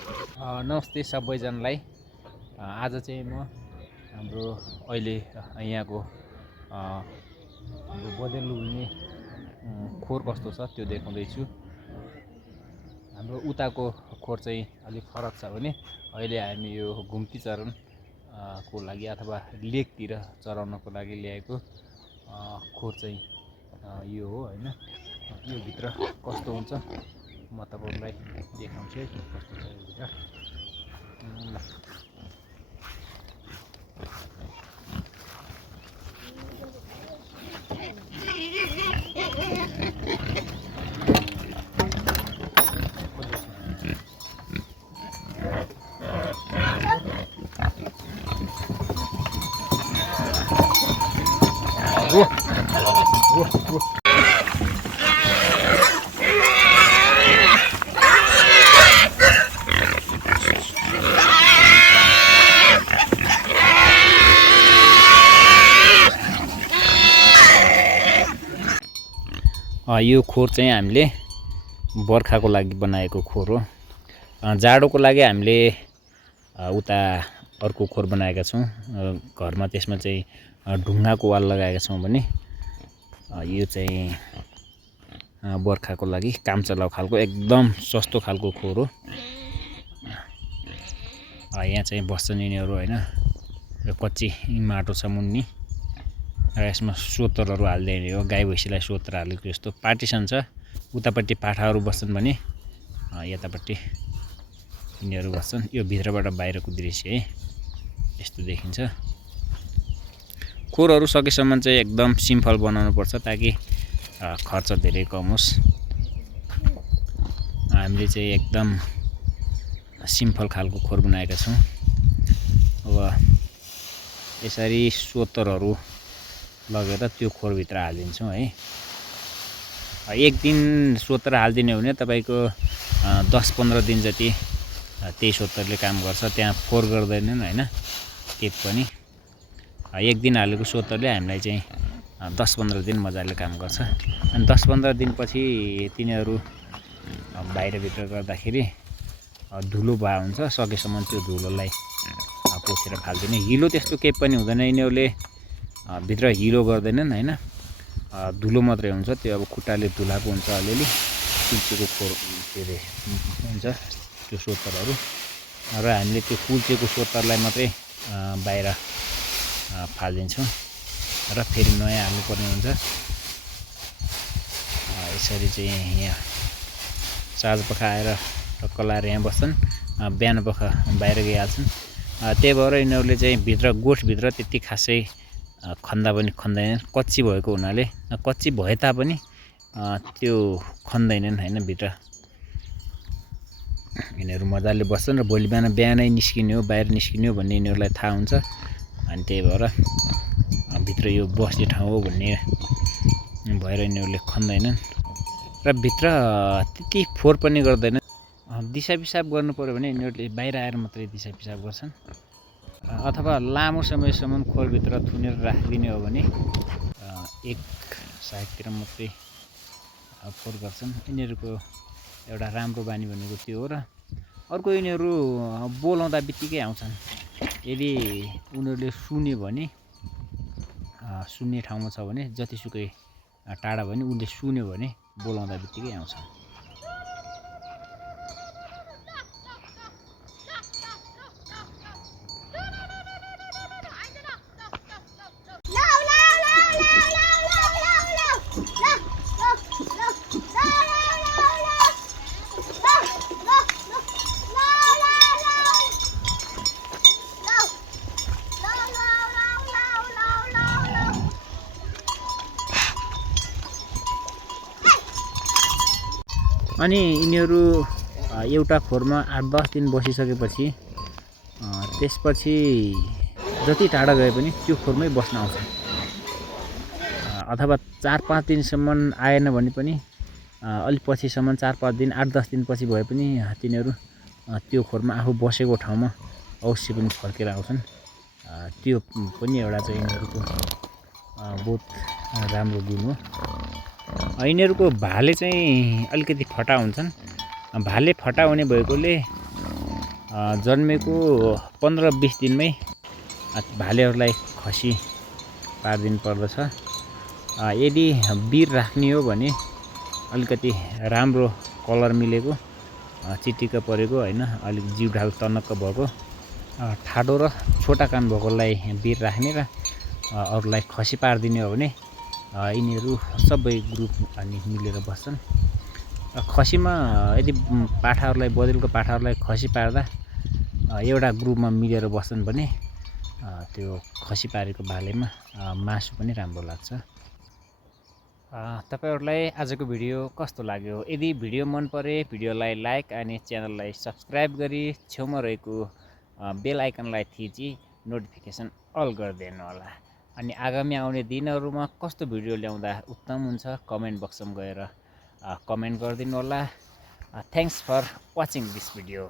नमस्ते सबैजनालाई। आज चाहिँ म हाम्रो अहिले यहाँको हाम्रो बदेलु हुने खोर कस्तो छ त्यो देखाउँदैछु। हाम्रो उताको खोर चाहिँ अलिक फरक छ भने अहिले हामी यो घुम्ती चरण को लागि अथवा लेकतिर चराउनको लागि ल्याएको खोर चाहिँ यो हो हैन। यो भित्र कस्तो हुन्छ म तपाईहरुलाई देखाउँछु है कस्तो छ यो भित्र। यो खोर चाहिँ हामीले बर्खाको लागि बनाएको खोर हो। जाडोको लागि हामीले उता अर्को खोर बनाएका छौँ घरमा। त्यसमा चाहिँ ढुङ्गाको वाल लगाएका छौँ भने यो चाहिँ बर्खाको लागि काम चलाउ खालको एकदम सस्तो खालको खोर हो। यहाँ चाहिँ बस्छन् यिनीहरू हैन। र कच्ची माटो छ मुन्नी र यसमा सोतरहरू हाल्दै हो। गाई भैँसीलाई सोतर हालेको जस्तो पार्टिसन छ। उतापट्टि पाठाहरू बस्छन् भने यतापट्टि यिनीहरू बस्छन्। यो भित्रबाट बाहिरको दृश्य है यस्तो देखिन्छ। खोरहरू सकेसम्म चाहिँ एकदम सिम्पल बनाउनु पर्छ ताकि खर्च धेरै कम होस्। हामीले चाहिँ एकदम सिम्पल खालको खोर बनाएका छौँ। अब यसरी सोतरहरू लगेर त्यो खोरभित्र हालिदिन्छौँ है। एक दिन सोतर हालिदिने हो भने तपाईँको 10-15 दिन जति त्यही सोतरले काम गर्छ। त्यहाँ फोहोर गर्दैनन् हैन केही पनि। एक दिन हालेको सोतरले हामीलाई चाहिँ 10-15 दिन मजाले काम गर्छ। अनि 10-15 दिनपछि तिनीहरू बाहिरभित्र गर्दाखेरि धुलो भए हुन्छ। सकेसम्म त्यो धुलोलाई पोछेर फाल्दिने। हिलो त्यस्तो केही पनि हुँदैन। यिनीहरूले भित्र हिलो गर्दैनन् हैन। धुलो मात्रै हुन्छ। त्यो अब खुट्टाले धुलाको हुन्छ अलिअलि कुल्चेको खोर के अरे हुन्छ त्यो सोतरहरू। र हामीले त्यो कुल्चेको सोतरलाई मात्रै बाहिर फालिदिन्छौँ र फेरि नयाँ हाल्नुपर्ने हुन्छ। यसरी चाहिँ यहाँ साँझपख आएर कलाएर यहाँ बस्छन्। बिहानपख बाहिर गइहाल्छन्। त्यही भएर यिनीहरूले चाहिँ भित्र गोठभित्र त्यति खासै खन्दा पनि खन्दैनन्। कच्ची भएको हुनाले कच्ची भए तापनि त्यो खन्दैनन् हैन। भित्र यिनीहरू मजाले बस्छन् र भोलि बिहानै निस्किने हो बाहिर निस्किने हो भन्ने यिनीहरूलाई थाहा हुन्छ। अनि त्यही भएर भित्र यो बस्ने ठाउँ हो भन्ने भएर यिनीहरूले खन्दैनन् र भित्र त्यति फोहोर पनि गर्दैनन्। दिसा पिसाब गर्नु पर्यो भने यिनीहरूले बाहिर आएर मात्रै दिसा पिसाब गर्छन्। अथवा लामो समयसम्म खोरभित्र थुनेर राखिदिने हो भने एक साइडतिर मात्रै फोहोर गर्छन्। यिनीहरूको एउटा राम्रो बानी भनेको त्यो हो। र अर्को यिनीहरू बोलाउँदा बित्तिकै आउँछन्। यदि उनीहरूले सुन्यो भने सुन्ने ठाउँमा छ भने जतिसुकै टाढा भने उनले सुन्यो भने बोलाउँदा बित्तिकै आउँछन्। अनि यिनीहरू एउटा खोरमा 8-10 दिन बसिसकेपछि त्यसपछि जति टाढा गए पनि त्यो खोरमै बस्न आउँछ। अथवा 4-5 दिनसम्म आएन भने पनि अलिक पछिसम्म 4-5 दिन 8-10 दिन पछि भए पनि तिनीहरू त्यो खोरमा आफू बसेको ठाउँमा अवश्य पनि फर्केर आउँछन्। त्यो पनि एउटा चाहिँ यिनीहरूको बहुत राम्रो गुण हो। यिनीहरूको भाले चाहिँ अलिकति फटा हुन्छन्। भाले फटा हुने भएकोले जन्मेको 15-20 दिनमै भालेहरूलाई खसी पारिदिनु पर्दछ। यदि बिर राख्ने हो भने अलिकति राम्रो कलर मिलेको, चिटिक्क परेको होइन, अलिक जिउढाल तनक्क भएको, ठाडो र छोटा कान भएकोलाई बिर राख्ने र अरूलाई खसी पारिदिने हो भने यिनीहरू सबै ग्रुप अनि मिलेर बस्छन्। खसीमा यदि पाठाहरूलाई, बँदेलको पाठाहरूलाई खसी पार्दा एउटा ग्रुपमा मिलेर बस्छन् भने त्यो खसी पारेको भालेमा मासु पनि राम्रो लाग्छ। तपाईहरुलाई आजको भिडियो कस्तो लाग्यो? यदि भिडियो मन परे भिडियोलाई लाइक अनि च्यानललाई सब्स्क्राइब गरी छेउमा रहेको बेल आइकनलाई थिची नोटिफिकेसन अल गरिदिनु होला। अनि आगामी आउने दिनहरुमा कस्तो भिडियो ल्याउँदा उत्तम हुन्छ कमेन्ट बक्समा गएर कमेन्ट गरिदिनु होला। Thanks for watching this video.